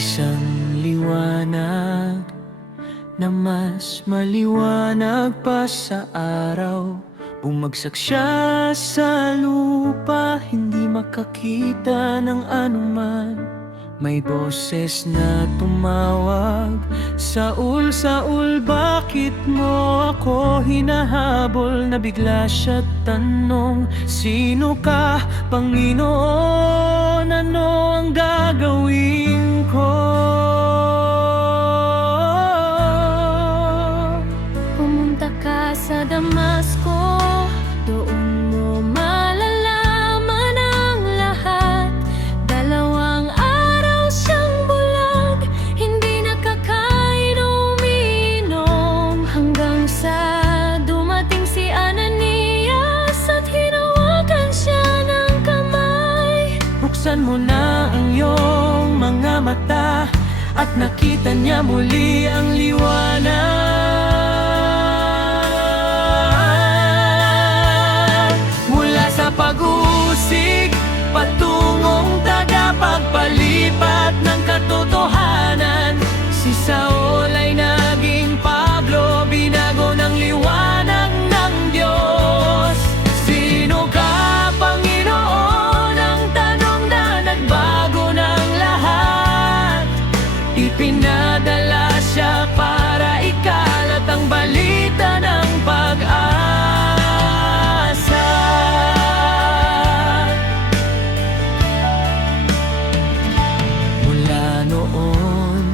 Isang liwanag na mas maliwanag pa sa araw. Bumagsak siya sa lupa, hindi makakita ng anuman. May boses na tumawag, Saul, Saul, bakit mo ako hinahabol? Nabigla siya tanong, sino ka, Panginoon? Ano ang gagawin ko? Pumunta ka sa Damasco, doon mo malalaman ang lahat. 2 araw siyang bulag, hindi nakakain umiinom, hanggang sa dumating si Ananias at hinawakan siya ng kamay. Buksan mo na ang iyong mga mata at nakita niya muli ang liwanag. Mula sa pag-uusig patungong tagapagpalipat ng katotohanan, si Saul ay naging Pablo, binago ng liwanag ng Diyos. Sino ka, Panginoon? Ang tanong na nagbago ng lahat. Ipinadala siya para ikalat ang balita ng pag-asa. Mula noon,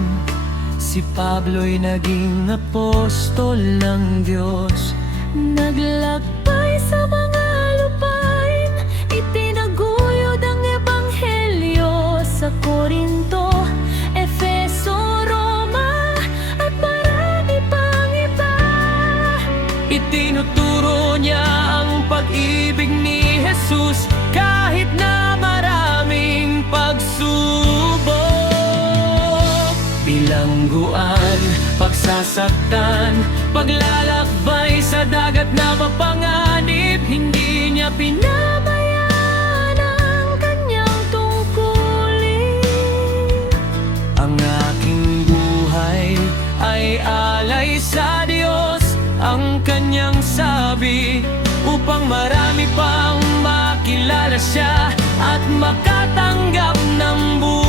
si Pablo'y naging apostol ng Diyos. Naglakbay sa mga lupain, itinaguyod ang ebanghelyo sa Corinto, Efeso, Roma, at marami pang iba. Itinuturo niya ang pag-ibig ni Jesus kahit na maraming pagsubok. Bilangguan, pagsasaktan, paglalakbay sa dagat na mapanganib, hindi niya Pinabayaan ang kanyang tungkulin. Ang aking buhay ay alay sa Diyos, ang kanyang sabi, upang marami pang makilala siya at makatanggap ng buhay.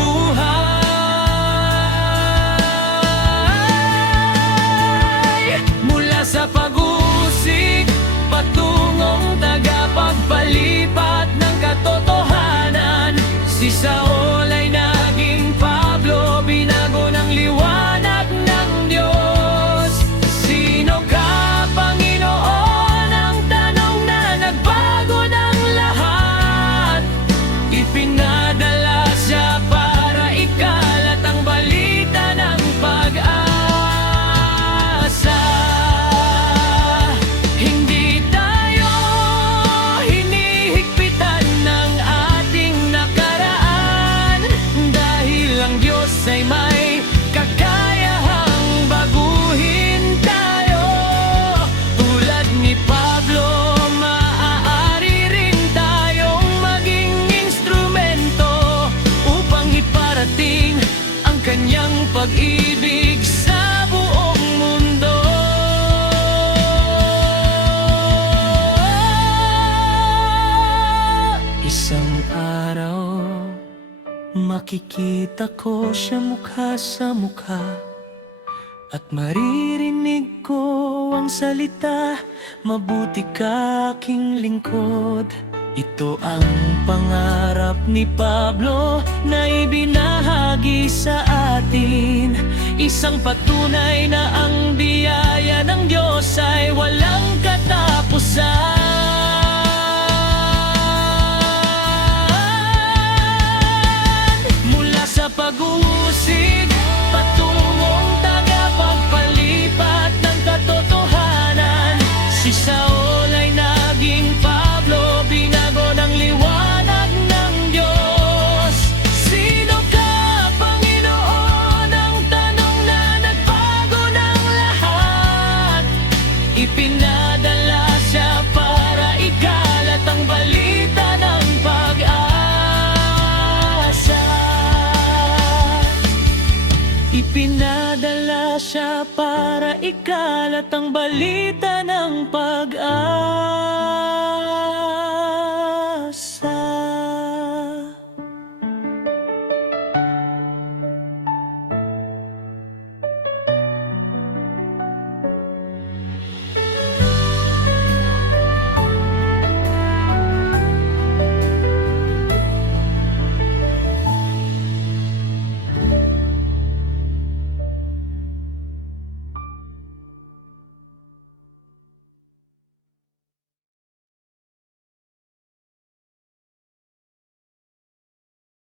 Mula sa pag-uusig patungong tagapagpalipat ng katotohanan, si Saul ay naging Pablo, binago ng liwanag ng Diyos. Sino ka, Panginoon? Ang tanong na nagbago ng lahat. Ipinadala siya para ikalat ang balita ng pag-asa. Hindi tayo hinihigpitan ng ating nakaraan, dahil ang Diyos ay may kakayahang baguhin tayo. Tulad ni Pablo, maaari rin tayong maging instrumento upang iparating ang kanyang pag-ibig sa buong mundo. Isang araw, makikita ko siya mukha sa mukha, at maririnig ko ang salita, mabuti ka aking lingkod. Ito ang pangarap ni Pablo na ibinahagi sa atin, isang patunay na ang biyaya ng Diyos ay walang katapusan. Mula sa pag-uusig patungong tagapagpalipat ng katotohanan, si Saul ay naging Pablo, binago ng liwanag ng Diyos. Sino ka, Panginoon? Ang tanong na nagbago ng lahat. Ipinadala siya para ikalat ang balita ng pag-asa. Ipinadala siya para ikalat ang balita ng pag-asa.